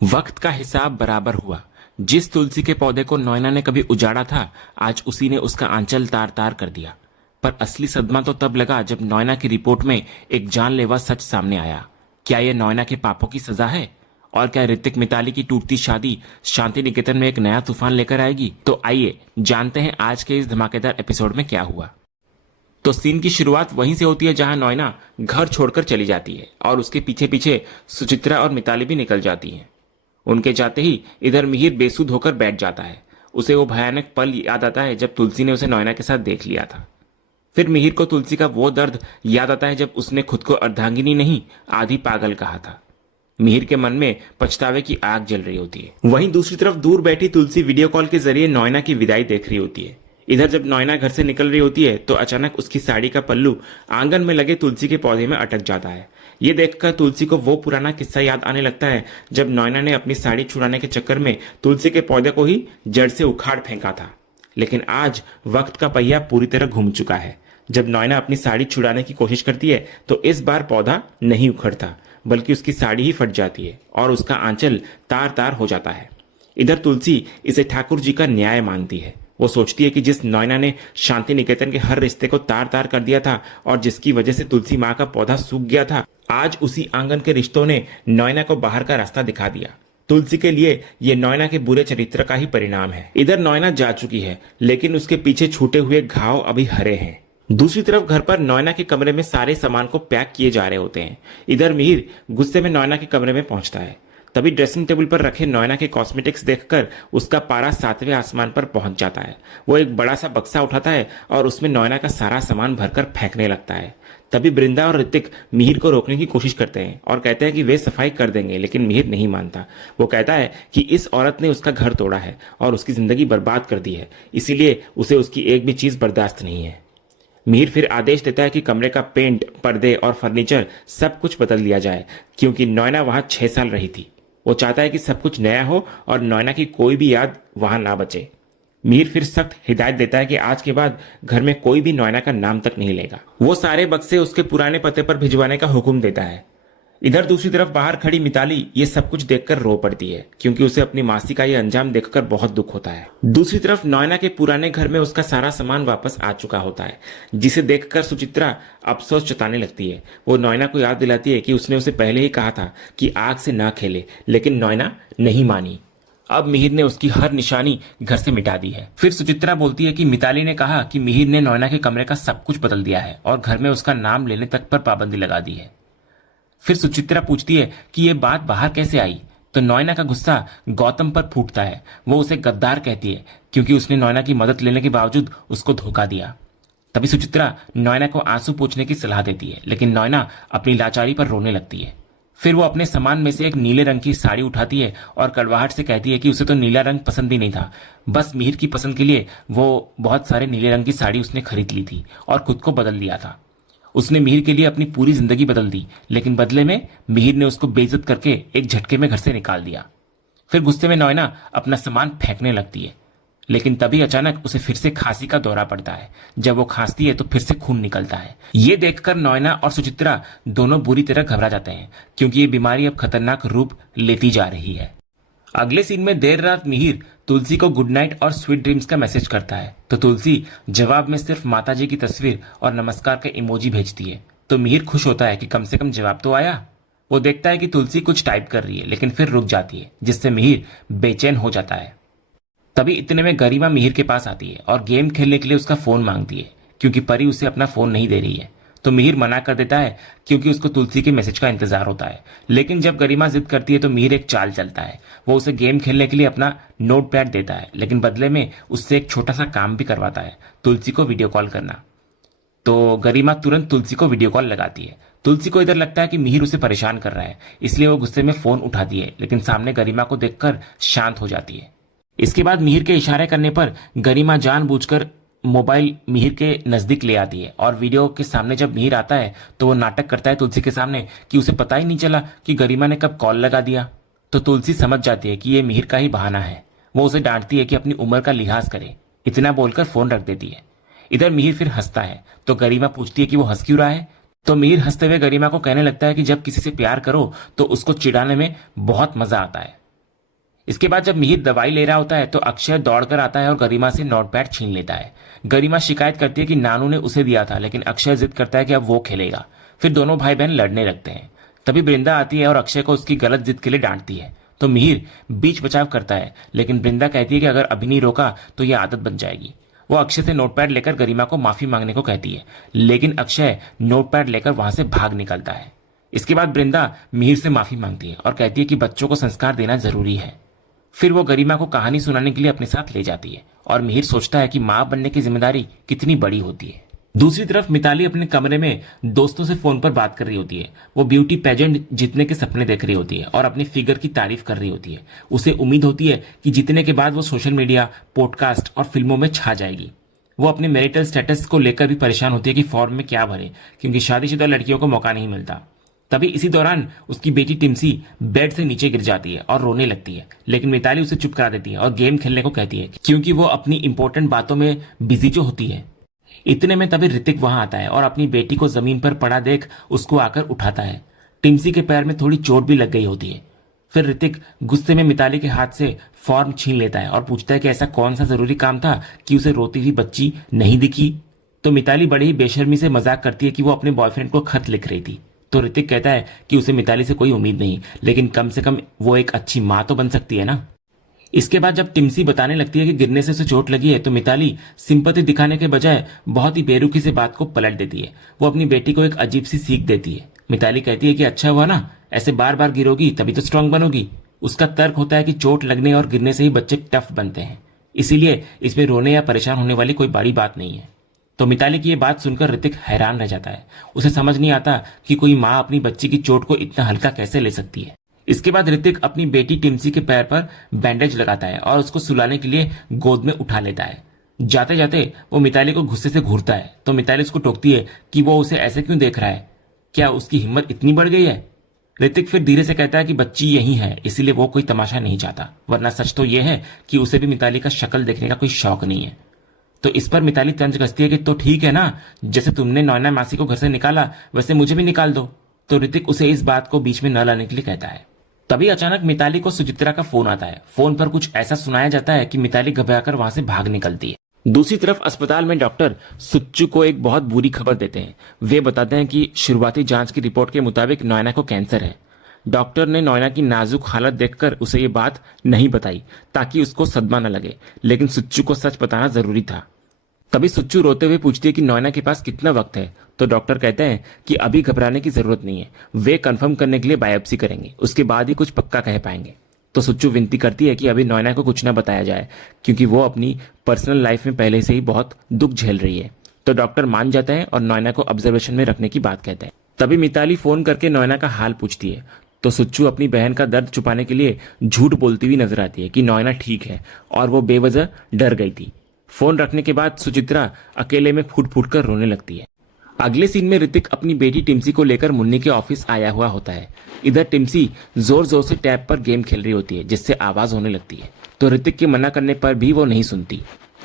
वक्त का हिसाब बराबर हुआ। जिस तुलसी के पौधे को नॉयना ने कभी उजाड़ा था, आज उसी ने उसका आंचल तार तार कर दिया। पर असली सदमा तो तब लगा जब नॉयना की रिपोर्ट में एक जानलेवा सच सामने आया। क्या यह नॉयना के पापों की सजा है? और क्या ऋतिक मिताली की टूटती शादी शांति निकेतन में एक नया तूफान लेकर आएगी? तो आइए जानते हैं आज के इस धमाकेदार एपिसोड में क्या हुआ। तो सीन की शुरुआत वहीं से होती है जहां नॉयना घर छोड़कर चली जाती है और उसके पीछे पीछे सुचित्रा और मिताली भी निकल जाती हैं। उनके जाते ही इधर मिहिर बेसुध होकर बैठ जाता है। उसे वो भयानक पल याद आता है जब तुलसी ने उसे नॉयना के साथ देख लिया था। फिर मिहिर को तुलसी का वो दर्द याद आता है जब उसने खुद को अर्धांगिनी नहीं, आधी पागल कहा था। मिहिर के मन में पछतावे की आग जल रही होती है। वहीं दूसरी तरफ दूर बैठी तुलसी वीडियो कॉल के जरिए नॉयना की विदाई देख रही होती है। इधर जब नॉयना घर से निकल रही होती है तो अचानक उसकी साड़ी का पल्लू आंगन में लगे तुलसी के पौधे में अटक जाता है। ये देखकर तुलसी को वो पुराना किस्सा याद आने लगता है जब नॉयना ने अपनी साड़ी छुड़ाने के चक्कर में तुलसी के पौधे को ही जड़ से उखाड़ फेंका था। लेकिन आज वक्त का पहिया पूरी तरह घूम चुका है। जब नॉयना अपनी साड़ी छुड़ाने की कोशिश करती है तो इस बार पौधा नहीं उखड़ता, बल्कि उसकी साड़ी ही फट जाती है और उसका आंचल तार तार हो जाता है। इधर तुलसी इसे ठाकुर जी का न्याय मानती है। वो सोचती है कि जिस नॉयना ने शांति निकेतन के हर रिश्ते को तार तार कर दिया था और जिसकी वजह से तुलसी माँ का पौधा सूख गया था, आज उसी आंगन के रिश्तों ने नॉयना को बाहर का रास्ता दिखा दिया। तुलसी के लिए ये नॉयना के बुरे चरित्र का ही परिणाम है। इधर नॉयना जा चुकी है, लेकिन उसके पीछे छूटे हुए घाव अभी हरे हैं। दूसरी तरफ घर पर नॉयना के कमरे में सारे सामान को पैक किए जा रहे होते हैं। इधर मिहिर गुस्से में नॉयना के कमरे में पहुंचता है। तभी ड्रेसिंग टेबल पर रखे नॉयना के कॉस्मेटिक्स देखकर उसका पारा 7वें आसमान पर पहुंच जाता है। वो एक बड़ा सा बक्सा उठाता है और उसमें नॉयना का सारा सामान भरकर फेंकने लगता है। तभी बृंदा और ऋतिक मिहिर को रोकने की कोशिश करते हैं और कहते हैं कि वे सफाई कर देंगे, लेकिन मिहिर नहीं मानता। वो कहता है कि इस औरत ने उसका घर तोड़ा है और उसकी जिंदगी बर्बाद कर दी है, इसीलिए उसे उसकी एक भी चीज बर्दाश्त नहीं है। मिहिर फिर आदेश देता है कि कमरे का पेंट, पर्दे और फर्नीचर सब कुछ बदल दिया जाए, क्योंकि नॉयना वहां 6 साल रही थी। वो चाहता है कि सब कुछ नया हो और नॉयना की कोई भी याद वहां ना बचे। मिहिर फिर सख्त हिदायत देता है कि आज के बाद घर में कोई भी नॉयना का नाम तक नहीं लेगा। वो सारे बक्से उसके पुराने पते पर भिजवाने का हुक्म देता है। इधर दूसरी तरफ बाहर खड़ी मिताली ये सब कुछ देखकर रो पड़ती है, क्योंकि उसे अपनी मासी का ये अंजाम देखकर बहुत दुख होता है। दूसरी तरफ नॉयना के पुराने घर में उसका सारा सामान वापस आ चुका होता है, जिसे देखकर सुचित्रा अफसोस जताने लगती है। वो नॉयना को याद दिलाती है कि उसने उसे पहले ही कहा था कि आग से ना खेले, लेकिन नॉयना नहीं मानी। अब मिहिर ने उसकी हर निशानी घर से मिटा दी है। फिर सुचित्रा बोलती है कि मिताली ने कहा कि मिहिर ने नॉयना के कमरे का सब कुछ बदल दिया है और घर में उसका नाम लेने तक पर पाबंदी लगा दी है। फिर सुचित्रा पूछती है कि ये बात बाहर कैसे आई, तो नॉयना का गुस्सा गौतम पर फूटता है। वो उसे गद्दार कहती है, क्योंकि उसने नॉयना की मदद लेने के बावजूद उसको धोखा दिया। तभी सुचित्रा नॉयना को आंसू पोंछने की सलाह देती है, लेकिन नॉयना अपनी लाचारी पर रोने लगती है। फिर वो अपने सामान में से एक नीले रंग की साड़ी उठाती है और कड़वाहट से कहती है कि उसे तो नीला रंग पसंद ही नहीं था, बस मिहिर की पसंद के लिए वो बहुत सारे नीले रंग की साड़ी उसने खरीद ली थी और खुद को बदल लिया था। उसने मिहिर के लिए अपनी पूरी जिंदगी बदल दी, लेकिन बदले में मिहिर ने उसको बेइज्जत करके एक झटके में घर से निकाल दिया। फिर गुस्से में नॉयना अपना सामान फेंकने लगती है, लेकिन तभी अचानक उसे फिर से खांसी का दौरा पड़ता है। जब वो खांसती है तो फिर से खून निकलता है। ये देखकर नॉयना और सुचित्रा दोनों बुरी तरह घबरा जाते हैं, क्योंकि ये बीमारी अब खतरनाक रूप लेती जा रही है। अगले सीन में देर रात मिहिर तुलसी को गुड नाइट और स्वीट ड्रीम्स का मैसेज करता है, तो तुलसी जवाब में सिर्फ माताजी की तस्वीर और नमस्कार का इमोजी भेजती है। तो मिहिर खुश होता है कि कम से कम जवाब तो आया। वो देखता है कि तुलसी कुछ टाइप कर रही है, लेकिन फिर रुक जाती है, जिससे मिहिर बेचैन हो जाता है। तभी इतने में गरिमा मिहिर के पास आती है और गेम खेलने के लिए उसका फोन मांगती है, क्योंकि परी उसे अपना फोन नहीं दे रही है। तो मिहिर मना कर देता है, क्योंकि उसको तुलसी के मैसेज का इंतजार होता है। लेकिन जब गरिमा जिद करती है तो मिहिर एक चाल चलता है। वो उसे गेम खेलने के लिए अपना नोट पैड देता है, लेकिन बदले में उससे एक छोटा सा काम भी करवाता है, तुलसी को वीडियो कॉल करना। तो गरिमा तुरंत तुलसी को वीडियो कॉल लगाती है। तुलसी को इधर लगता है कि मिहिर उसे परेशान कर रहा है, इसलिए वो गुस्से में फोन उठाती है, लेकिन सामने गरिमा को देखकर शांत हो जाती है। इसके बाद मिहिर के इशारे करने पर गरिमा जानबूझकर मोबाइल मिहिर के नजदीक ले आती है और वीडियो के सामने जब मिहिर आता है तो वो नाटक करता है तुलसी के सामने कि उसे पता ही नहीं चला कि गरिमा ने कब कॉल लगा दिया। तो तुलसी समझ जाती है कि ये मिहिर का ही बहाना है। वो उसे डांटती है कि अपनी उम्र का लिहाज करे। इतना बोलकर फोन रख देती है। इधर मिहिर फिर हंसता है, तो गरिमा पूछती है कि वो हंस क्यों रहा है। तो मिहिर हंसते हुए गरिमा को कहने लगता है कि जब किसी से प्यार करो तो उसको चिढ़ाने में बहुत मजा आता है। इसके बाद जब मिहिर दवाई ले रहा होता है तो अक्षय दौड़कर आता है और गरिमा से नोटपैड छीन लेता है। गरिमा शिकायत करती है कि नानू ने उसे दिया था, लेकिन अक्षय जिद करता है कि अब वो खेलेगा। फिर दोनों भाई बहन लड़ने लगते हैं। तभी वृंदा आती है और अक्षय को उसकी गलत जिद के लिए डांटती है। तो मिहिर बीच बचाव करता है, लेकिन वृंदा कहती है कि अगर अभी नहीं रोका तो यह आदत बन जाएगी। वो अक्षय से नोटपैड लेकर गरिमा को माफी मांगने को कहती है, लेकिन अक्षय नोटपैड लेकर वहां से भाग निकलता है। इसके बाद वृंदा मिहिर से माफी मांगती है और कहती है कि बच्चों को संस्कार देना जरूरी है। फिर वो गरिमा को कहानी सुनाने के लिए अपने साथ ले जाती है और मिहिर सोचता है कि मां बनने की जिम्मेदारी कितनी बड़ी होती है। दूसरी तरफ मिताली अपने कमरे में दोस्तों से फोन पर बात कर रही होती है। वो ब्यूटी पेजेंट जीतने के सपने देख रही होती है और अपनी फिगर की तारीफ कर रही होती है। उसे उम्मीद होती है कि जीतने के बाद वो सोशल मीडिया, पॉडकास्ट और फिल्मों में छा जाएगी। वो अपने मैरिटल स्टेटस को लेकर भी परेशान होती है कि फॉर्म में क्या भरे, क्योंकि शादीशुदा लड़कियों को मौका नहीं मिलता। तभी इसी दौरान उसकी बेटी टिम्सी बेड से नीचे गिर जाती है और रोने लगती है, लेकिन मिताली उसे चुप करा देती है और गेम खेलने को कहती है, क्योंकि वो अपनी इंपॉर्टेंट बातों में बिजी जो होती है। इतने में तभी ऋतिक वहां आता है और अपनी बेटी को जमीन पर पड़ा देख उसको आकर उठाता है। टिम्सी के पैर में थोड़ी चोट भी लग गई होती है। फिर ऋतिक गुस्से में मिताली के हाथ से फॉर्म छीन लेता है और पूछता है कि ऐसा कौन सा जरूरी काम था कि उसे रोती हुई बच्ची नहीं दिखी। तो मिताली बड़ी ही बेशर्मी से मजाक करती है कि वो अपने बॉयफ्रेंड को खत लिख रही थी। तो ऋतिक कहता है कि उसे मिताली से कोई उम्मीद नहीं, लेकिन कम से कम वो एक अच्छी मां तो बन सकती है ना। इसके बाद जब टिम्सी बताने लगती है कि गिरने से उसे चोट लगी है, तो मिताली सिंपैथी दिखाने के बजाय बहुत ही बेरुखी से बात को पलट देती है। वो अपनी बेटी को एक अजीब सी सीख देती है। मिताली कहती है कि अच्छा हुआ ना, ऐसे बार बार गिरोगी तभी तो स्ट्रांग बनोगी। उसका तर्क होता है कि चोट लगने और गिरने से ही बच्चे टफ बनते हैं, इसीलिए इसमें रोने या परेशान होने वाली कोई बड़ी बात नहीं है। तो मिताली की ये बात सुनकर ऋतिक हैरान रह जाता है। उसे समझ नहीं आता कि कोई माँ अपनी बच्ची की चोट को इतना हल्का कैसे ले सकती है। इसके बाद ऋतिक अपनी बेटी टिम्सी के पैर पर बैंडेज लगाता है और उसको सुलाने के लिए गोद में उठा लेता है। जाते जाते वो मिताली को गुस्से से घूरता है, तो मिताली उसको टोकती है कि वो उसे ऐसे क्यों देख रहा है, क्या उसकी हिम्मत इतनी बढ़ गई है। ऋतिक फिर धीरे से कहता है कि बच्ची यही है, इसीलिए वो कोई तमाशा नहीं चाहता, वरना सच तो यह है कि उसे भी मिताली का शक्ल देखने का कोई शौक नहीं है। तो इस पर मिताली तंज कसती है कि तो ठीक है ना, जैसे तुमने नैना मासी को घर से निकाला वैसे मुझे भी निकाल दो। तो ऋतिक उसे इस बात को बीच में न लाने के लिए कहता है। तभी अचानक मिताली को सुचित्रा का फोन आता है। फोन पर कुछ ऐसा सुनाया जाता है कि मिताली घबराकर वहां से भाग निकलती है। दूसरी तरफ अस्पताल में डॉक्टर सुच्चू को एक बहुत बुरी खबर देते हैं। वे बताते हैं कि शुरुआती जांच की रिपोर्ट के मुताबिक नैना को कैंसर है। डॉक्टर ने नैना की नाजुक हालत देखकर उसे ये बात नहीं बताई ताकि उसको सदमा न लगे, लेकिन सुच्चू को सच बताना जरूरी था। तभी सुच्चू रोते हुए पूछती है कि नैना के पास कितना वक्त है। तो डॉक्टर कहते हैं कि अभी घबराने की जरूरत नहीं है, वे कंफर्म करने के लिए बायोप्सी करेंगे, उसके बाद ही कुछ पक्का कह पाएंगे। तो सुच्चू विनती करती है कि अभी नैना को कुछ न बताया जाए, क्योंकि वो अपनी पर्सनल लाइफ में पहले से ही बहुत दुख झेल रही है। तो डॉक्टर मान जाता है और नैना को ऑब्जर्वेशन में रखने की बात कहते हैं। तभी मिताली फोन करके नैना का हाल पूछती है। तो सुच्चू अपनी बहन का दर्द छुपाने के लिए झूठ बोलती हुई नजर आती है कि नैना ठीक है और वो बेवजह डर गई थी। फोन रखने के बाद सुचित्रा अकेले में फूट फूट कर रोने लगती है। अगले सीन में ऋतिक अपनी बेटी टिम्सी को लेकर मुन्नी के ऑफिस आया हुआ होता है। इधर टिम्सी जोर जोर से टैब पर गेम खेल रही होती है, जिससे आवाज होने लगती है। तो ऋतिक के मना करने पर भी वो नहीं सुनती।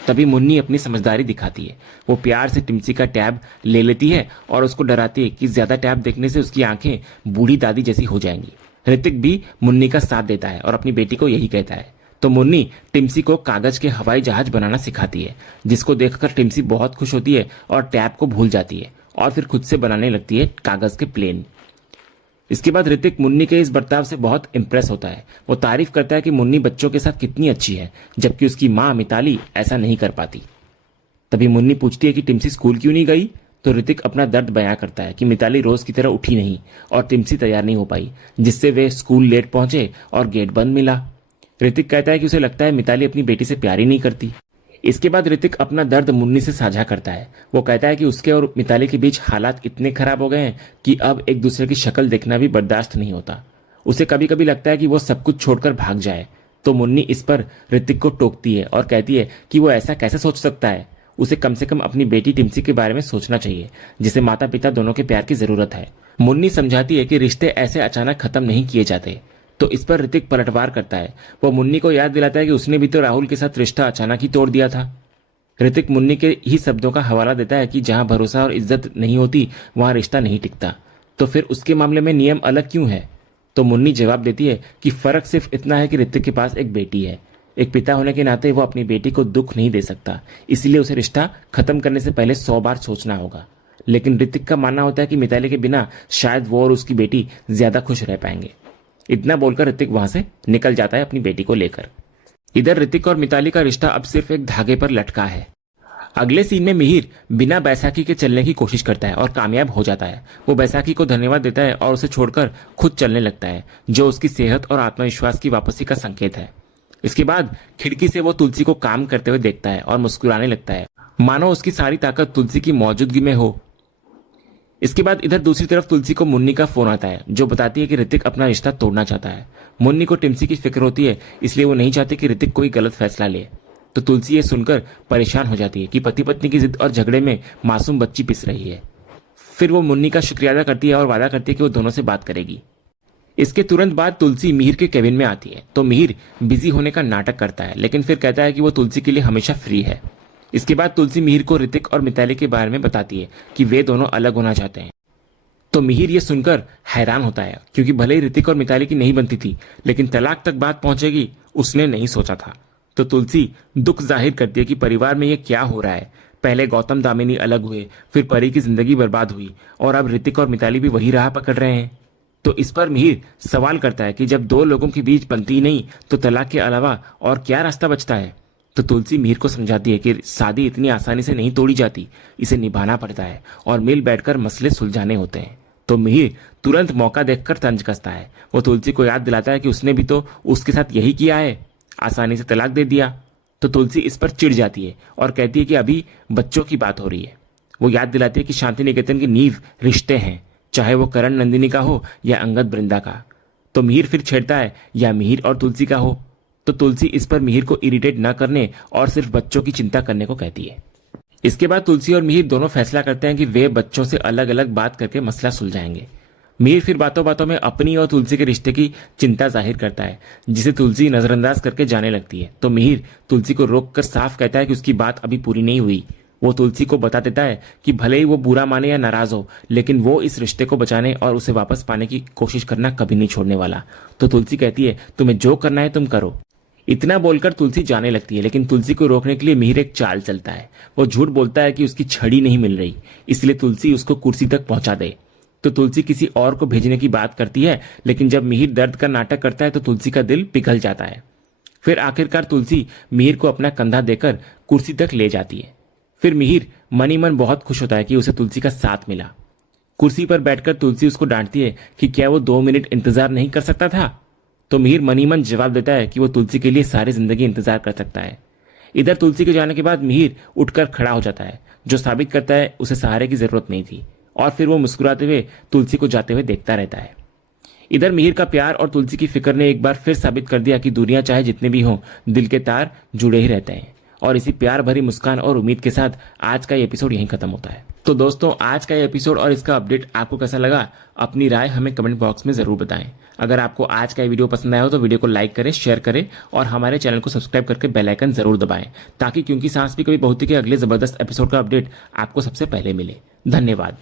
तभी मुन्नी अपनी समझदारी दिखाती है। वो प्यार से टिम्सी का टैब ले लेती है और उसको डराती है कि ज्यादा टैब देखने से उसकी आंखें बूढ़ी दादी जैसी हो जाएंगी। ऋतिक भी मुन्नी का साथ देता है और अपनी बेटी को यही कहता है। तो मुन्नी टिम्सी को कागज के हवाई जहाज बनाना सिखाती है, जिसको देखकर टिम्सी बहुत खुश होती है और टैब को भूल जाती है और फिर खुद से बनाने लगती है कागज के प्लेन। इसके बाद ऋतिक मुन्नी के इस बर्ताव से बहुत इंप्रेस होता है। वो तारीफ करता है कि मुन्नी बच्चों के साथ कितनी अच्छी है, जबकि उसकी माँ मिताली ऐसा नहीं कर पाती। तभी मुन्नी पूछती है कि टिम्सी स्कूल क्यों नहीं गई। तो ऋतिक अपना दर्द बयां करता है कि मिताली रोज की तरह उठी नहीं और टिम्सी तैयार नहीं हो पाई, जिससे वे स्कूल लेट पहुंचे और गेट बंद मिला। ऋतिक कहता है कि उसे लगता है मिताली अपनी बेटी से प्यार ही नहीं करती। इसके बाद ऋतिक अपना दर्द मुन्नी से साझा करता है। वो कहता है कि उसके और मिताली के बीच हालात इतने खराब हो गए हैं कि अब एक दूसरे की शक्ल देखना भी बर्दाश्त नहीं होता। उसे कभी कभी लगता है कि वो सब कुछ छोड़कर भाग जाए। तो मुन्नी इस पर ऋतिक को टोकती है और कहती है कि वो ऐसा कैसे सोच सकता है, उसे कम से कम अपनी बेटी टिम्सी के बारे में सोचना चाहिए, जिसे माता पिता दोनों के प्यार की जरूरत है। मुन्नी समझाती है कि रिश्ते ऐसे अचानक खत्म नहीं किए जाते। तो इस पर ऋतिक पलटवार करता है। वो मुन्नी को याद दिलाता है कि उसने भी तो राहुल के साथ रिश्ता अचानक ही तोड़ दिया था। ऋतिक मुन्नी के ही शब्दों का हवाला देता है कि जहां भरोसा और इज्जत नहीं होती वहां रिश्ता नहीं टिकता। तो फिर उसके मामले में नियम अलग क्यों है। तो मुन्नी जवाब देती है कि फर्क सिर्फ इतना है कि ऋतिक के पास एक बेटी है। एक पिता होने के नाते वो अपनी बेटी को दुख नहीं दे सकता, इसलिए उसे रिश्ता खत्म करने से पहले 100 बार सोचना होगा। लेकिन ऋतिक का मानना होता है कि मिताली के बिना शायद वो और उसकी बेटी ज्यादा खुश रह पाएंगे। इतना बोलकर ऋतिक वहां से निकल जाता है अपनी बेटी को लेकर। इधर ऋतिक और मिताली का रिश्ता अब सिर्फ एक धागे पर लटका है। अगले सीन में मिहिर बिना बैसाखी के चलने की कोशिश करता है और कामयाब हो जाता है। वो बैसाखी को धन्यवाद देता है और उसे छोड़कर खुद चलने लगता है, जो उसकी सेहत और आत्मविश्वास की वापसी का संकेत है। इसके बाद खिड़की से वो तुलसी को काम करते हुए देखता है और मुस्कुराने लगता है, मानो उसकी सारी ताकत तुलसी की मौजूदगी में हो। इसके बाद इधर दूसरी तरफ तुलसी को मुन्नी का फोन आता है, जो बताती है कि ऋतिक अपना रिश्ता तोड़ना चाहता है। मुन्नी को टिम्सी की फिक्र होती है, इसलिए वो नहीं चाहती कि ऋतिक कोई गलत फैसला ले। तो तुलसी ये सुनकर परेशान हो जाती है कि पति पत्नी की जिद और झगड़े में मासूम बच्ची पिस रही है। फिर वो मुन्नी का शुक्रिया अदा करती है और वादा करती है कि वो दोनों से बात करेगी। इसके तुरंत बाद तुलसी मिहिर के केबिन में आती है, तो मिहिर बिजी होने का नाटक करता है, लेकिन फिर कहता है कि वो तुलसी के लिए हमेशा फ्री है। इसके बाद तुलसी मिहिर को ऋतिक और मिताली के बारे में बताती है कि वे दोनों अलग होना चाहते हैं। तो मिहिर ये सुनकर हैरान होता है, क्योंकि भले ही ऋतिक और मिताली की नहीं बनती थी, लेकिन तलाक तक बात पहुंचेगी उसने नहीं सोचा था। तो तुलसी दुख जाहिर करती है कि परिवार में ये क्या हो रहा है। पहले गौतम दामिनी अलग हुए, फिर परी की जिंदगी बर्बाद हुई और अब ऋतिक और मिताली भी वही राह पकड़ रहे हैं। तो इस पर मिहिर सवाल करता है कि जब दो लोगों के बीच बनती ही नहीं तो तलाक के अलावा और क्या रास्ता बचता है। तो तुलसी मिहिर को समझाती है कि शादी इतनी आसानी से नहीं तोड़ी जाती, इसे निभाना पड़ता है और मिल बैठकर मसले सुलझाने होते हैं। तो मिहिर तुरंत मौका देखकर तंज कसता है। वो तुलसी को याद दिलाता है कि उसने भी तो उसके साथ यही किया है, आसानी से तलाक दे दिया। तो तुलसी इस पर चिढ़ जाती है और कहती है कि अभी बच्चों की बात हो रही है। वो याद दिलाती है कि शांति निकेतन की नींव रिश्ते हैं, चाहे वो करण नंदिनी का हो या अंगद बृंदा का। तो मिहिर फिर छेड़ता है या मिहिर और तुलसी का हो। तो तुलसी इस पर मिहिर को इरिटेट न करने और सिर्फ बच्चों की चिंता करने को कहती है। इसके बाद तुलसी और मिहिर दोनों फैसला करते हैं कि वे बच्चों से अलग अलग बात करके मसला सुलझाएंगे। मिहिर फिर बातों बातों में अपनी और तुलसी के रिश्ते की चिंता जाहिर करता है, जिसे तुलसी नजरअंदाज करके जाने लगती है। तो मिहिर तुलसी को रोककर साफ कहता है कि उसकी बात अभी पूरी नहीं हुई। वो तुलसी को बता देता है कि भले ही वो बुरा माने या नाराज हो, लेकिन वो इस रिश्ते को बचाने और उसे वापस पाने की कोशिश करना कभी नहीं छोड़ने वाला। तो तुलसी कहती है, तुम्हें जो करना है तुम करो। इतना बोलकर तुलसी जाने लगती है, लेकिन तुलसी को रोकने के लिए मिहिर एक चाल चलता है। वो झूठ बोलता है कि उसकी छड़ी नहीं मिल रही, इसलिए तुलसी उसको कुर्सी तक पहुंचा दे। तो तुलसी किसी और को भेजने की बात करती है, लेकिन जब मिहिर दर्द का नाटक करता है तो तुलसी का दिल पिघल जाता है। फिर आखिरकार तुलसी मिहिर को अपना कंधा देकर कुर्सी तक ले जाती है। फिर मिहिर मन ही मन बहुत खुश होता है कि उसे तुलसी का साथ मिला। कुर्सी पर बैठकर तुलसी उसको डांटती है कि क्या वो 2 मिनट इंतजार नहीं कर सकता था। तो मिहिर मन ही मन जवाब देता है कि वो तुलसी के लिए सारी जिंदगी इंतजार कर सकता है। इधर तुलसी के जाने के बाद मिहिर उठकर खड़ा हो जाता है, जो साबित करता है उसे सहारे की जरूरत नहीं थी। और फिर वो मुस्कुराते हुए तुलसी को जाते हुए देखता रहता है। इधर मिहिर का प्यार और तुलसी की फिक्र ने एक बार फिर साबित कर दिया कि दुनिया चाहे जितने भी हों, दिल के तार जुड़े ही रहते हैं। और इसी प्यार भरी मुस्कान और उम्मीद के साथ आज का ये एपिसोड यहीं खत्म होता है। तो दोस्तों, आज का ये एपिसोड और इसका अपडेट आपको कैसा लगा, अपनी राय हमें कमेंट बॉक्स में जरूर बताएं। अगर आपको आज का ये वीडियो पसंद आया हो तो वीडियो को लाइक करें, शेयर करें और हमारे चैनल को सब्सक्राइब करके बेल आइकन जरूर दबाएं, ताकि क्योंकि सांस भी कभी बहुत ही के अगले जबरदस्त एपिसोड का अपडेट आपको सबसे पहले मिले। धन्यवाद।